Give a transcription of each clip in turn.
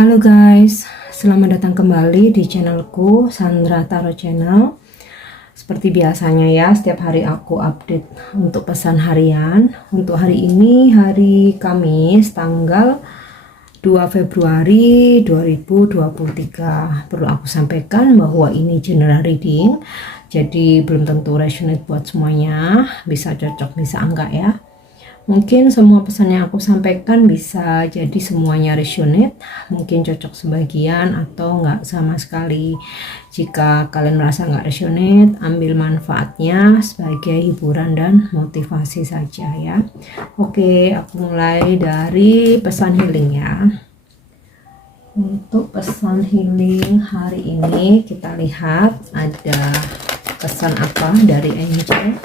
Halo guys, selamat datang kembali di channelku Sandra Tarot Channel. Seperti biasanya ya, setiap hari aku update untuk pesan harian. Untuk hari ini hari Kamis tanggal 2 Februari 2023. Perlu aku sampaikan bahwa ini general reading, jadi belum tentu resonate buat semuanya. Bisa cocok, bisa enggak ya. Mungkin semua pesan yang aku sampaikan bisa jadi semuanya resonate, mungkin cocok sebagian atau enggak sama sekali. Jika kalian merasa enggak resonate, ambil manfaatnya sebagai hiburan dan motivasi saja ya. Oke, aku mulai dari pesan healing ya. Untuk pesan healing hari ini kita lihat ada pesan apa dari angel.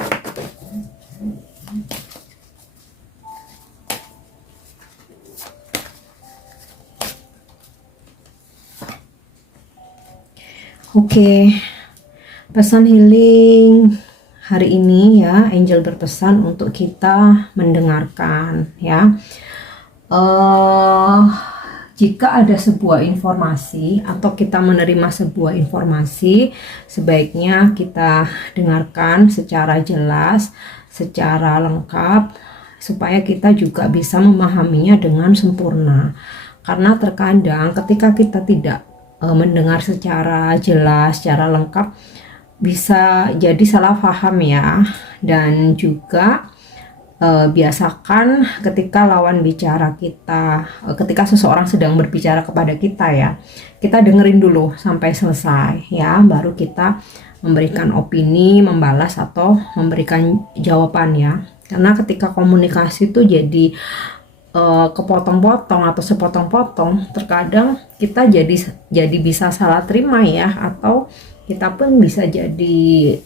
Oke, pesan healing hari ini ya, angel berpesan untuk kita mendengarkan ya. Jika ada sebuah informasi atau kita menerima sebuah informasi, sebaiknya kita dengarkan secara jelas, secara lengkap, supaya kita juga bisa memahaminya dengan sempurna. Karena terkadang ketika kita tidak mendengar secara jelas, secara lengkap, bisa jadi salah paham ya. Dan juga biasakan ketika lawan bicara kita, ketika seseorang sedang berbicara kepada kita ya, kita dengerin dulu sampai selesai ya, baru kita memberikan opini, membalas atau memberikan jawaban ya. Karena ketika komunikasi itu jadi kepotong-potong atau sepotong-potong, terkadang kita jadi bisa salah terima ya, atau kita pun bisa jadi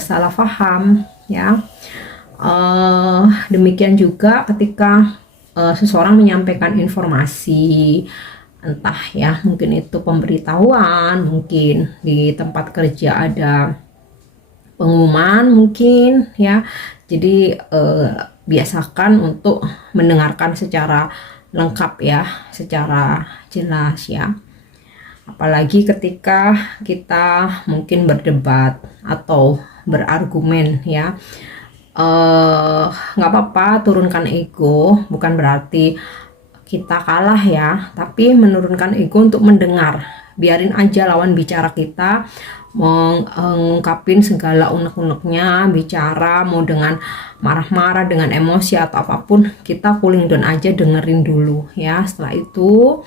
salah paham ya. Demikian juga ketika seseorang menyampaikan informasi, entah ya, mungkin itu pemberitahuan, mungkin di tempat kerja ada pengumuman mungkin ya. Jadi biasakan untuk mendengarkan secara lengkap ya, secara jelas ya. Apalagi ketika kita mungkin berdebat atau berargumen ya, nggak apa-apa turunkan ego, bukan berarti kita kalah ya, tapi menurunkan ego untuk mendengar. Biarin aja lawan bicara kita mengungkapin segala unek-uneknya, bicara mau dengan marah-marah, dengan emosi atau apapun, kita cooling down aja, dengerin dulu ya. Setelah itu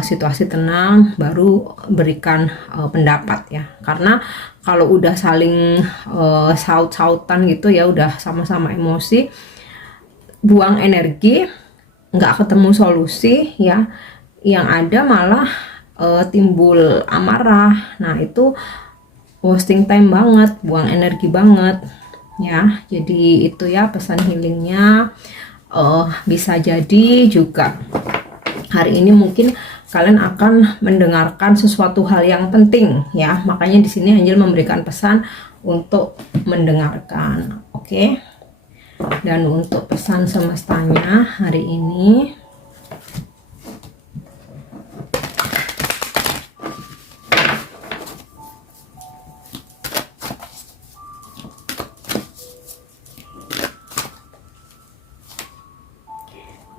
situasi tenang, baru berikan pendapat ya. Karena kalau udah saling saut-sautan gitu ya, udah sama-sama emosi, buang energi, nggak ketemu solusi ya, yang ada malah timbul amarah. Nah itu wasting time banget, buang energi banget ya. Jadi itu ya pesan healingnya. Bisa jadi juga hari ini mungkin kalian akan mendengarkan sesuatu hal yang penting ya, makanya di sini Angel memberikan pesan untuk mendengarkan. Oke. Dan untuk pesan semestanya hari ini,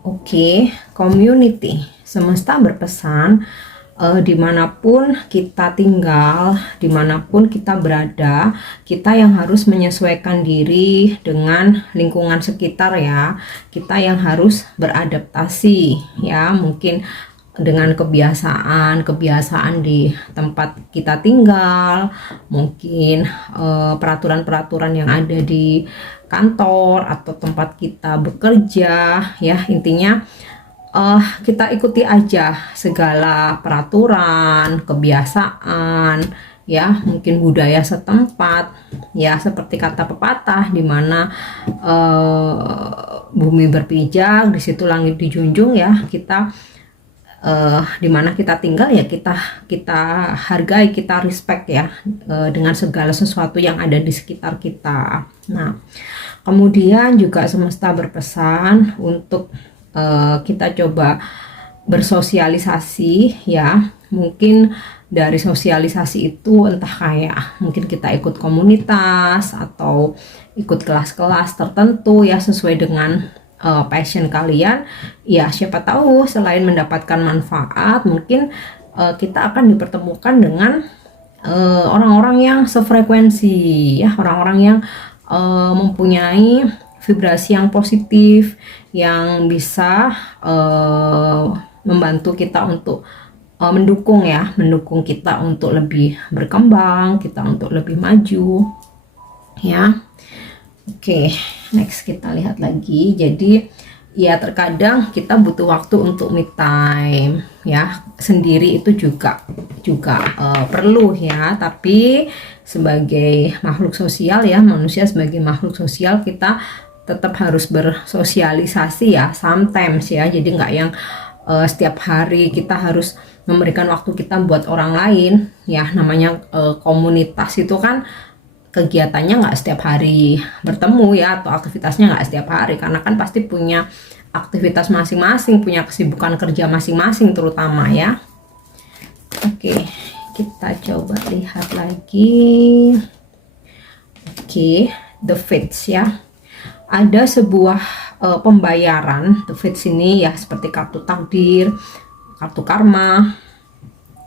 oke, community semesta berpesan, dimanapun kita tinggal, dimanapun kita berada, kita yang harus menyesuaikan diri dengan lingkungan sekitar ya. Kita yang harus beradaptasi ya, mungkin dengan kebiasaan di tempat kita tinggal, mungkin peraturan-peraturan yang ada di kantor atau tempat kita bekerja ya. Intinya kita ikuti aja segala peraturan, kebiasaan ya, mungkin budaya setempat ya. Seperti kata pepatah, dimana bumi berpijak, di situ langit dijunjung ya. Kita dimana kita tinggal ya, kita hargai, kita respect ya, dengan segala sesuatu yang ada di sekitar kita. Nah, kemudian juga semesta berpesan untuk kita coba bersosialisasi ya. Mungkin dari sosialisasi itu entah kayak mungkin kita ikut komunitas atau ikut kelas-kelas tertentu ya sesuai dengan passion kalian ya. Siapa tahu selain mendapatkan manfaat, mungkin kita akan dipertemukan dengan orang-orang yang sefrekuensi ya, orang-orang yang mempunyai vibrasi yang positif, yang bisa membantu kita untuk mendukung kita untuk lebih berkembang, kita untuk lebih maju ya. Oke, next kita lihat lagi. Jadi ya terkadang kita butuh waktu untuk me time ya, sendiri itu juga perlu ya. Tapi sebagai makhluk sosial ya, manusia sebagai makhluk sosial, kita tetap harus bersosialisasi ya, sometimes ya. Jadi nggak yang setiap hari kita harus memberikan waktu kita buat orang lain ya. Namanya komunitas itu kan kegiatannya nggak setiap hari bertemu ya, atau aktivitasnya nggak setiap hari, karena kan pasti punya aktivitas masing-masing, punya kesibukan kerja masing-masing terutama ya. Oke, kita coba lihat lagi. Oke, the fates ya. Ada sebuah pembayaran. The fates ini ya seperti kartu takdir, kartu karma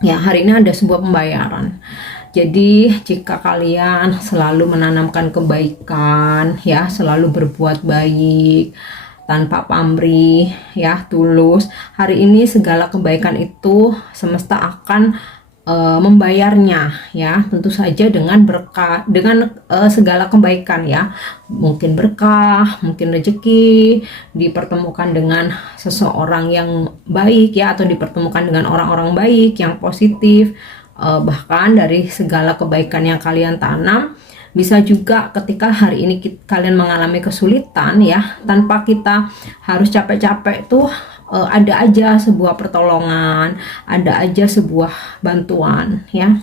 ya. Hari ini ada sebuah pembayaran. Jadi jika kalian selalu menanamkan kebaikan ya, selalu berbuat baik tanpa pamrih ya, tulus, hari ini segala kebaikan itu semesta akan membayarnya ya. Tentu saja dengan berkah, dengan segala kebaikan ya. Mungkin berkah, mungkin rezeki, dipertemukan dengan seseorang yang baik ya, atau dipertemukan dengan orang-orang baik yang positif. Bahkan dari segala kebaikan yang kalian tanam, bisa juga ketika hari ini kalian mengalami kesulitan ya, tanpa kita harus capek-capek tuh, ada aja sebuah pertolongan, ada aja sebuah bantuan ya.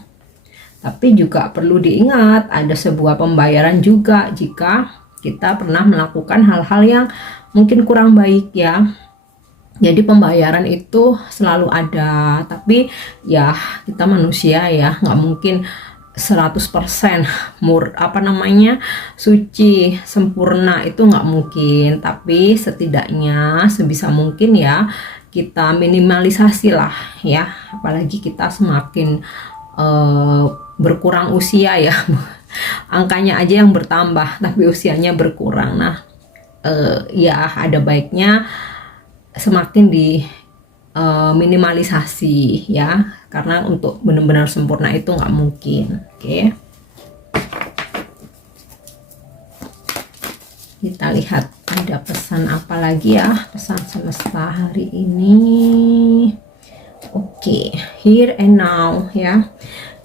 Tapi juga perlu diingat, ada sebuah pembayaran juga jika kita pernah melakukan hal-hal yang mungkin kurang baik ya. Jadi pembayaran itu selalu ada, tapi ya kita manusia ya, nggak mungkin 100% suci sempurna, itu nggak mungkin. Tapi setidaknya sebisa mungkin ya kita minimalisasi lah ya. Apalagi kita semakin berkurang usia ya, angkanya aja yang bertambah tapi usianya berkurang. Nah ya ada baiknya semakin di minimalisasi ya, karena untuk benar-benar sempurna itu nggak mungkin. Oke, kita lihat ada pesan apa lagi ya, pesan semesta hari ini. Oke, here and now ya.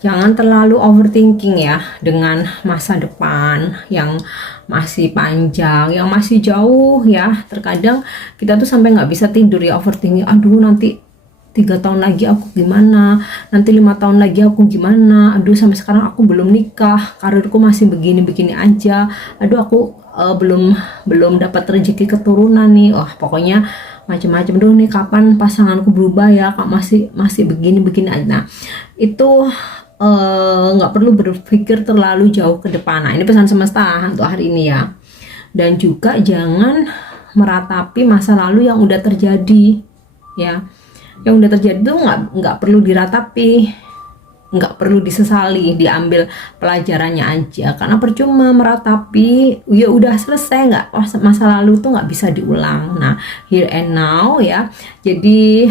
Jangan terlalu overthinking ya dengan masa depan yang masih panjang, yang masih jauh ya. Terkadang kita tuh sampai nggak bisa tidur ya, overthinking. Aduh, nanti 3 tahun lagi aku gimana, nanti 5 tahun lagi aku gimana, aduh sampai sekarang aku belum nikah, karirku masih begini-begini aja, aduh aku belum dapat rezeki keturunan nih. Wah, pokoknya macam-macam dong nih, kapan pasanganku berubah ya, kak masih begini-begini aja. Nah, itu nggak perlu berpikir terlalu jauh ke depan. Nah, ini pesan semesta untuk hari ini ya. Dan juga jangan meratapi masa lalu yang udah terjadi ya. Yang udah terjadi itu nggak perlu diratapi, nggak perlu disesali, diambil pelajarannya aja. Karena percuma meratapi, ya udah selesai, nggak, masa lalu tuh nggak bisa diulang. Nah, here and now ya. Jadi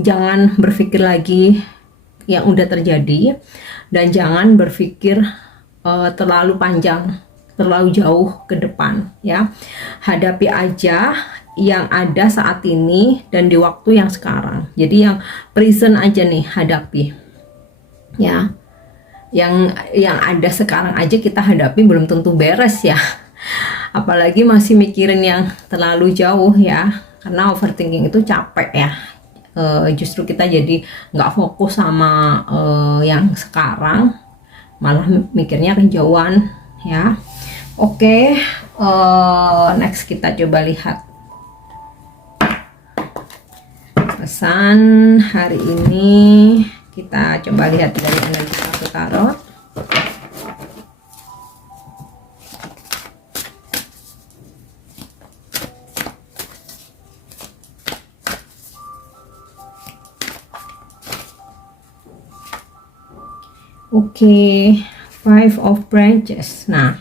jangan berpikir lagi yang udah terjadi, dan jangan berpikir terlalu panjang, terlalu jauh ke depan ya. Hadapi aja yang ada saat ini dan di waktu yang sekarang. Jadi yang present aja nih hadapi ya. Yang ada sekarang aja kita hadapi belum tentu beres ya, apalagi masih mikirin yang terlalu jauh ya. Karena overthinking itu capek ya. Justru kita jadi nggak fokus sama yang sekarang, malah mikirnya kejauhan ya. Oke, next kita coba lihat pesan hari ini. Kita coba lihat dari energi kartu tarot. Oke, Five of Branches. Nah,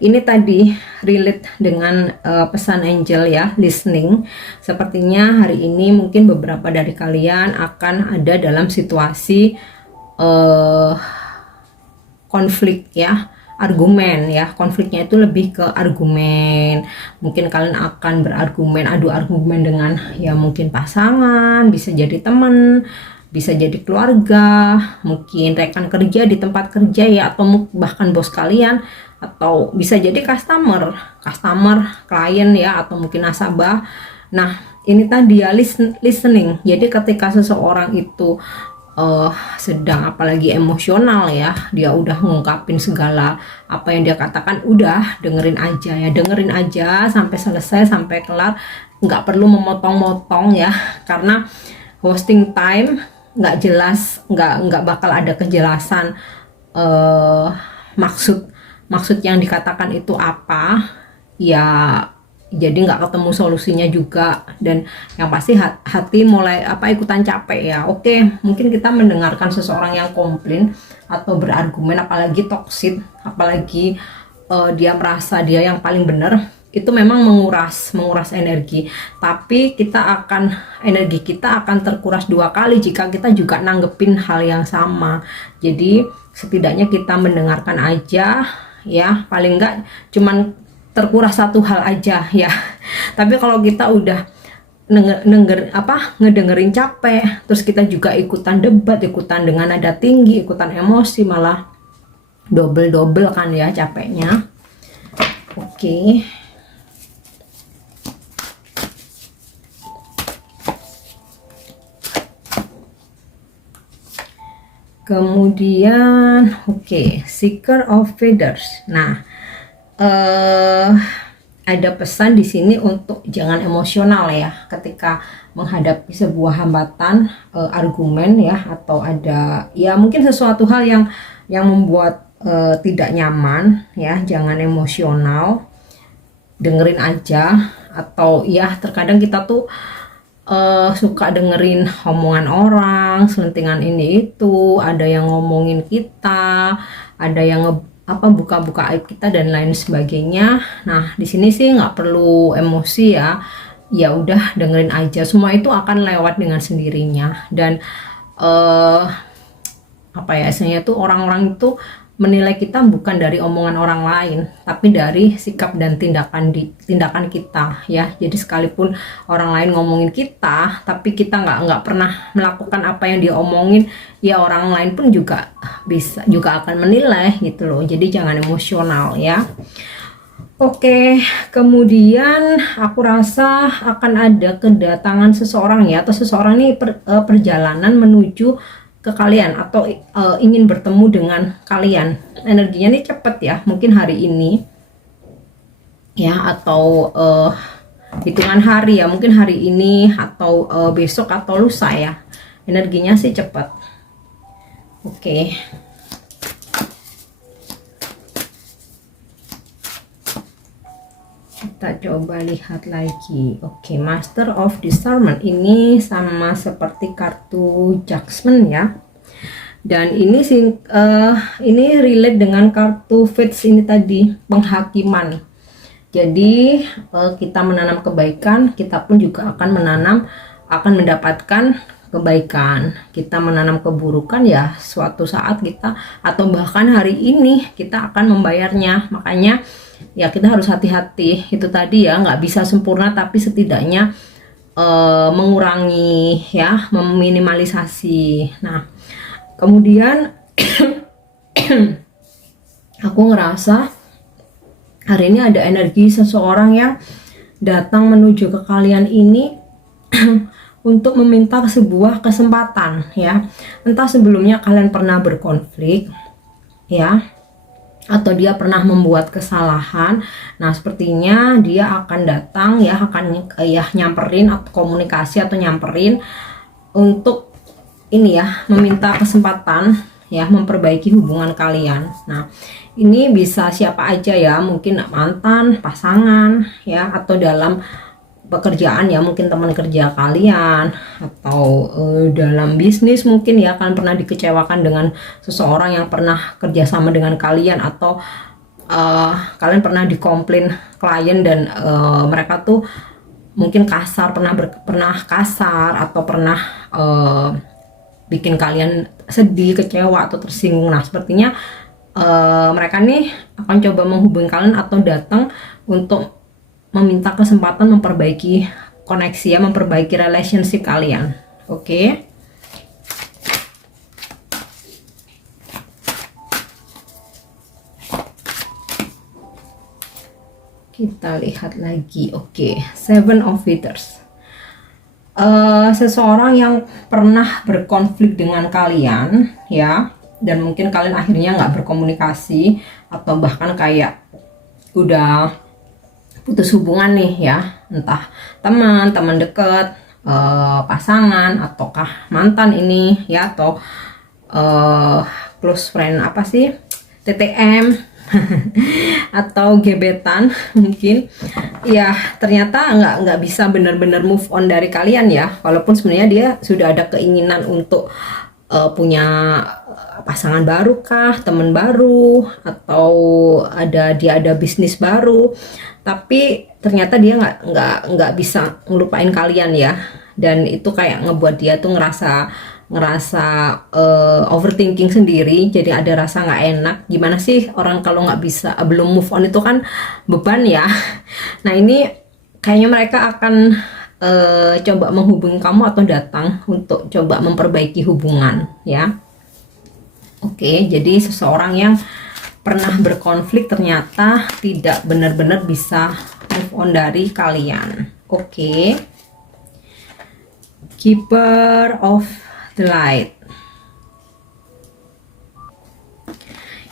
ini tadi relate dengan pesan angel ya, listening. Sepertinya hari ini mungkin beberapa dari kalian akan ada dalam situasi konflik ya, argumen ya. Konfliknya itu lebih ke argumen. Mungkin kalian akan berargumen, adu argumen dengan ya mungkin pasangan, bisa jadi teman, bisa jadi keluarga, mungkin rekan kerja di tempat kerja ya, atau bahkan bos kalian, atau bisa jadi customer, klien ya, atau mungkin nasabah. Nah, ini tadi ya, listening. Jadi ketika seseorang itu sedang apalagi emosional ya, dia udah ngungkapin segala apa yang dia katakan, udah dengerin aja ya, dengerin aja sampai selesai, sampai kelar, nggak perlu memotong-motong ya, karena wasting time, nggak jelas, nggak bakal ada kejelasan maksud yang dikatakan itu apa ya, jadi nggak ketemu solusinya juga, dan yang pasti hati mulai ikutan capek ya. Oke, mungkin kita mendengarkan seseorang yang komplain atau berargumen, apalagi toksit, apalagi dia merasa dia yang paling benar, itu memang menguras energi, tapi energi kita akan terkuras 2 kali jika kita juga nanggepin hal yang sama. Jadi setidaknya kita mendengarkan aja ya, paling enggak cuman terkuras 1 hal aja ya. Tapi kalau kita udah ngedengerin capek, terus kita juga ikutan debat, ikutan dengan nada tinggi, ikutan emosi, malah double kan ya capeknya. Oke. Kemudian Seeker of Feathers. Nah, ada pesan di sini untuk jangan emosional ya ketika menghadapi sebuah hambatan, argumen ya, atau ada ya mungkin sesuatu hal yang membuat tidak nyaman ya. Jangan emosional, dengerin aja. Atau ya terkadang kita tuh suka dengerin omongan orang, selentingan ini itu, ada yang ngomongin kita, ada yang buka-buka aib kita dan lain sebagainya. Nah, di sini sih nggak perlu emosi ya. Ya udah dengerin aja, semua itu akan lewat dengan sendirinya. Dan istilahnya tuh orang-orang itu menilai kita bukan dari omongan orang lain, tapi dari sikap dan tindakan kita ya. Jadi sekalipun orang lain ngomongin kita, tapi kita nggak pernah melakukan apa yang dia omongin, ya orang lain pun juga akan menilai gitu loh. Jadi jangan emosional ya. Oke, kemudian aku rasa akan ada kedatangan seseorang ya, atau seseorang ini perjalanan menuju ke kalian, atau ingin bertemu dengan kalian. Energinya nih cepet ya, mungkin hari ini ya, atau hitungan hari ya, mungkin hari ini atau besok atau lusa ya. Energinya sih cepet. Oke. Kita coba lihat lagi. Oke, Master of Discernment ini sama seperti kartu Judgment ya. Dan ini ini relate dengan kartu Fates ini tadi, penghakiman. Jadi kita menanam kebaikan, kita pun juga akan mendapatkan kebaikan. Kita menanam keburukan ya, suatu saat kita, atau bahkan hari ini kita akan membayarnya. Makanya ya kita harus hati-hati. Itu tadi ya, nggak bisa sempurna, tapi setidaknya mengurangi ya, meminimalisasi. Nah, kemudian aku ngerasa hari ini ada energi seseorang yang datang menuju ke kalian ini untuk meminta sebuah kesempatan ya. Entah sebelumnya kalian pernah berkonflik ya, atau dia pernah membuat kesalahan. Nah, sepertinya dia akan datang ya, akan ya nyamperin atau komunikasi atau nyamperin untuk ini ya, meminta kesempatan ya memperbaiki hubungan kalian. Nah, ini bisa siapa aja ya, mungkin mantan, pasangan ya, atau dalam pekerjaan ya, mungkin teman kerja kalian, atau dalam bisnis mungkin ya, kalian pernah dikecewakan dengan seseorang yang pernah kerjasama dengan kalian, atau kalian pernah dikomplain klien dan mereka tuh mungkin kasar, pernah kasar, atau pernah bikin kalian sedih, kecewa, atau tersinggung. Nah, sepertinya mereka nih akan coba menghubungi kalian atau datang untuk meminta kesempatan memperbaiki koneksi ya, memperbaiki relationship kalian. Oke. Kita lihat lagi. Oke, Seven of Waiters. Seseorang yang pernah berkonflik dengan kalian ya, dan mungkin kalian akhirnya nggak berkomunikasi, atau bahkan kayak udah putus hubungan nih ya, entah teman deket, pasangan, ataukah mantan ini ya, atau close friend, apa sih, TTM atau gebetan mungkin ya. Ternyata nggak bisa benar-benar move on dari kalian ya, walaupun sebenarnya dia sudah ada keinginan untuk punya pasangan baru kah, teman baru, atau dia ada bisnis baru, tapi ternyata dia nggak bisa ngelupain kalian ya. Dan itu kayak ngebuat dia tuh ngerasa overthinking sendiri, jadi ada rasa nggak enak. Gimana sih orang kalau nggak bisa, belum move on, itu kan beban ya. Nah, ini kayaknya mereka akan coba menghubungi kamu atau datang untuk coba memperbaiki hubungan ya. Oke, jadi seseorang yang pernah berkonflik ternyata tidak benar-benar bisa move on dari kalian. Oke. Keeper of the Light.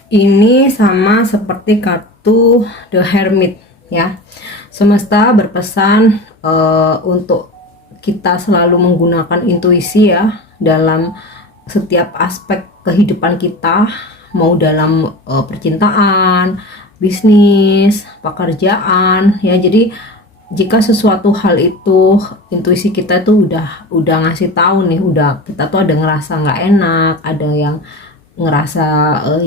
Ini sama seperti kartu The Hermit ya. Semesta berpesan untuk kita selalu menggunakan intuisi ya dalam setiap aspek kehidupan kita, mau dalam percintaan, bisnis, pekerjaan ya. Jadi jika sesuatu hal itu intuisi kita tuh udah ngasih tahu nih, udah kita tuh ada ngerasa nggak enak, ada yang ngerasa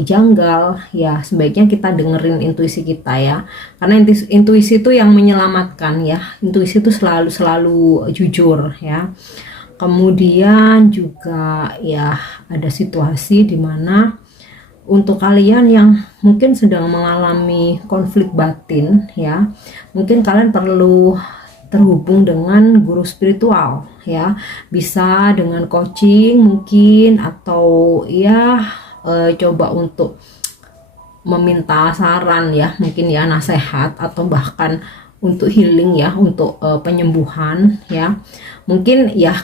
janggal ya, sebaiknya kita dengerin intuisi kita ya, karena intuisi itu yang menyelamatkan ya. Intuisi itu selalu jujur ya. Kemudian juga ya ada situasi dimana untuk kalian yang mungkin sedang mengalami konflik batin ya, mungkin kalian perlu terhubung dengan guru spiritual ya, bisa dengan coaching mungkin, atau ya coba untuk meminta saran ya, mungkin ya nasihat, atau bahkan untuk healing ya, untuk penyembuhan ya. Mungkin ya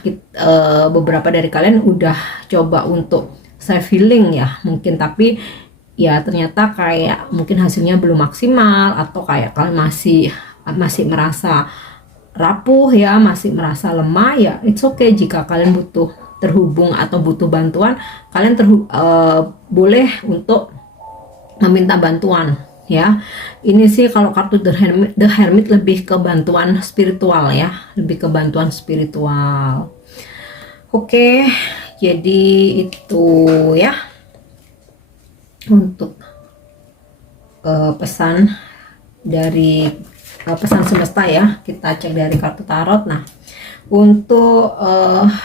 beberapa dari kalian udah coba untuk self healing ya mungkin, tapi ya ternyata kayak mungkin hasilnya belum maksimal, atau kayak kalian masih merasa rapuh ya, masih merasa lemah ya. It's okay jika kalian butuh terhubung atau butuh bantuan, kalian boleh untuk meminta bantuan ya. Ini sih kalau kartu The Hermit lebih ke bantuan spiritual ya, lebih ke bantuan spiritual. Oke, jadi itu ya untuk pesan dari pesan semesta ya. Kita cek dari kartu tarot. Nah, untuk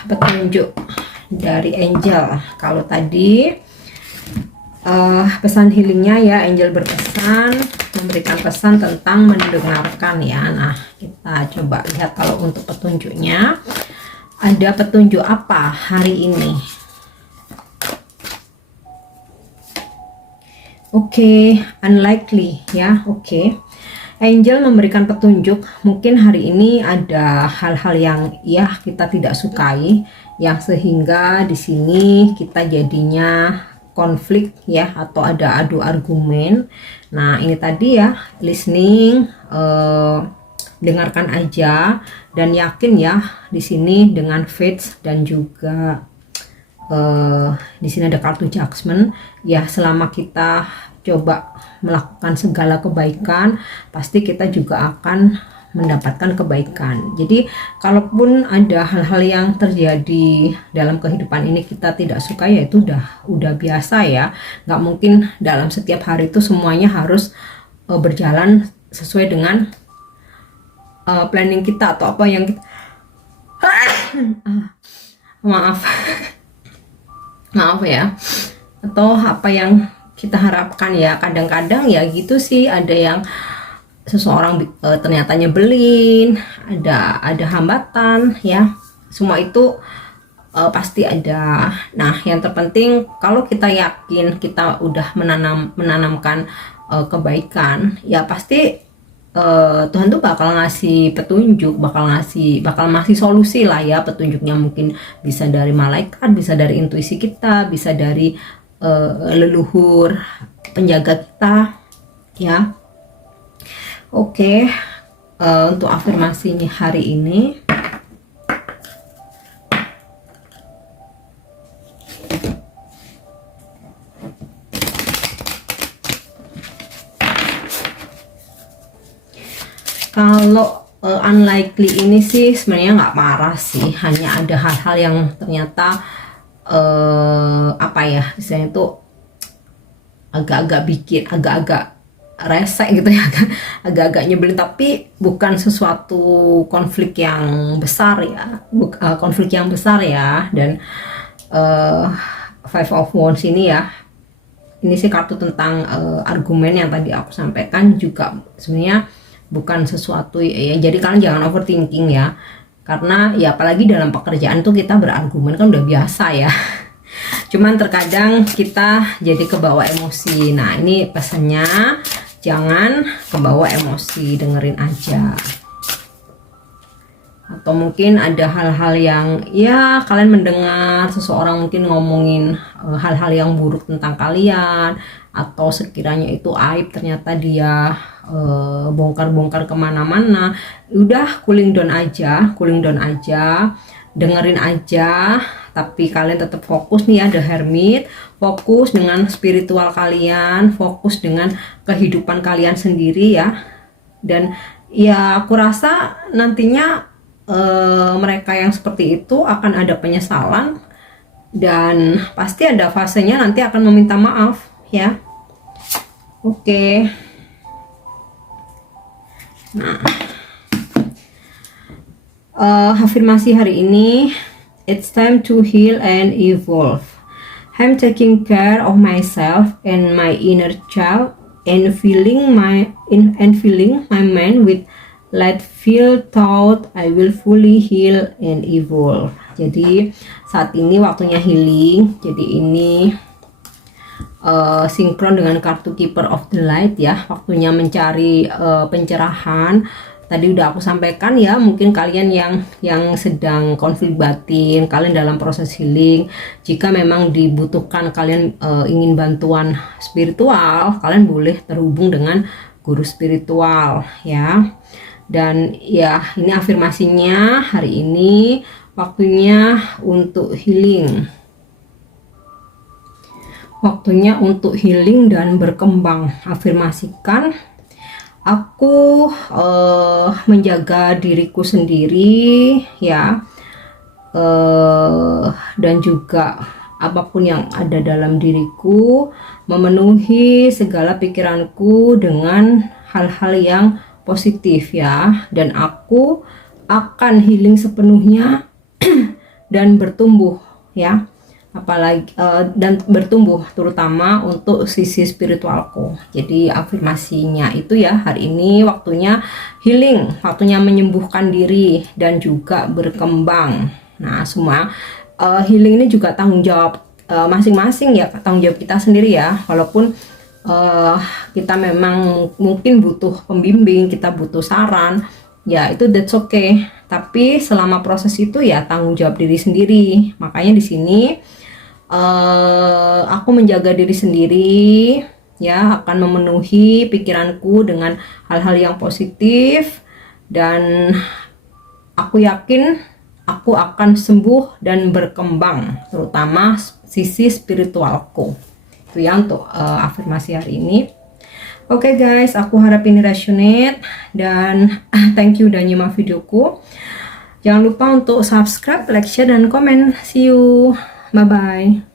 petunjuk dari angel, kalau tadi pesan healingnya ya, angel berpesan memberikan pesan tentang mendengarkan ya. Nah, kita coba lihat kalau untuk petunjuknya ada petunjuk apa hari ini. Oke, unlikely ya. Oke. Angel memberikan petunjuk, mungkin hari ini ada hal-hal yang ya kita tidak sukai, yang sehingga di sini kita jadinya konflik ya, atau ada adu argumen. Nah ini tadi ya, listening, dengarkan aja dan yakin ya. Di sini dengan faith dan juga di sini ada kartu judgment ya. Selama kita coba melakukan segala kebaikan, pasti kita juga akan mendapatkan kebaikan. Jadi kalaupun ada hal-hal yang terjadi dalam kehidupan ini kita tidak suka, ya itu udah biasa ya. Nggak mungkin dalam setiap hari itu semuanya harus berjalan sesuai dengan planning kita atau apa yang kita maaf ya, atau apa yang kita harapkan ya. Kadang-kadang ya gitu sih, ada yang seseorang ternyata nyebelin, ada hambatan ya. Semua itu pasti ada. Nah yang terpenting kalau kita yakin kita udah menanamkan kebaikan, ya pasti Tuhan tuh bakal ngasih petunjuk, bakal ngasih solusi lah ya. Petunjuknya mungkin bisa dari malaikat, bisa dari intuisi kita, bisa dari leluhur penjaga kita ya. Oke, untuk afirmasinya hari ini, kalau unlikely ini sih sebenarnya nggak parah sih, hanya ada hal-hal yang ternyata apa ya, misalnya itu agak-agak resek gitu ya, agak-agak nyebelin, tapi bukan sesuatu konflik yang besar ya, konflik yang besar ya. Dan Five of Wands ini ya, ini sih kartu tentang argumen yang tadi aku sampaikan juga sebenarnya bukan sesuatu ya. Jadi kalian jangan overthinking ya, karena ya apalagi dalam pekerjaan tuh kita berargumen kan udah biasa ya. Cuman terkadang kita jadi kebawa emosi. Nah ini pesannya, jangan kebawa emosi, dengerin aja. Atau mungkin ada hal-hal yang ya kalian mendengar seseorang mungkin ngomongin hal-hal yang buruk tentang kalian, atau sekiranya itu aib ternyata dia bongkar-bongkar kemana-mana. Udah cooling down aja, dengerin aja. Tapi kalian tetap fokus nih ya, The Hermit, fokus dengan spiritual kalian, fokus dengan kehidupan kalian sendiri ya. Dan ya aku rasa nantinya mereka yang seperti itu akan ada penyesalan, dan pasti ada fasenya nanti akan meminta maaf ya. Oke. Nah, afirmasi hari ini, it's time to heal and evolve. I'm taking care of myself and my inner child, and filling my mind with light filled thought. I will fully heal and evolve. Jadi saat ini waktunya healing. Jadi ini sinkron dengan kartu Keeper of the Light ya. Waktunya mencari pencerahan. Tadi udah aku sampaikan ya, mungkin kalian yang sedang konflik batin, kalian dalam proses healing. Jika memang dibutuhkan kalian ingin bantuan spiritual, kalian boleh terhubung dengan guru spiritual ya. Dan ya ini afirmasinya hari ini, waktunya untuk healing. Waktunya untuk healing dan berkembang. Afirmasikan, aku menjaga diriku sendiri ya, dan juga apapun yang ada dalam diriku, memenuhi segala pikiranku dengan hal-hal yang positif ya. Dan aku akan healing sepenuhnya dan bertumbuh ya, apalagi dan bertumbuh terutama untuk sisi spiritualku. Jadi afirmasinya itu ya, hari ini waktunya healing, waktunya menyembuhkan diri dan juga berkembang. Nah semua healing ini juga tanggung jawab masing-masing ya, tanggung jawab kita sendiri ya. Walaupun kita memang mungkin butuh pembimbing, kita butuh saran ya, itu that's okay. Tapi selama proses itu ya tanggung jawab diri sendiri. Makanya di sini aku menjaga diri sendiri, ya, akan memenuhi pikiranku dengan hal-hal yang positif, dan aku yakin aku akan sembuh dan berkembang, terutama sisi spiritualku. Itu ya untuk afirmasi hari ini. Oke guys, aku harap ini resonate, dan thank you udah nyimak videoku. Jangan lupa untuk subscribe, like, share, dan komen. See you. Bye-bye.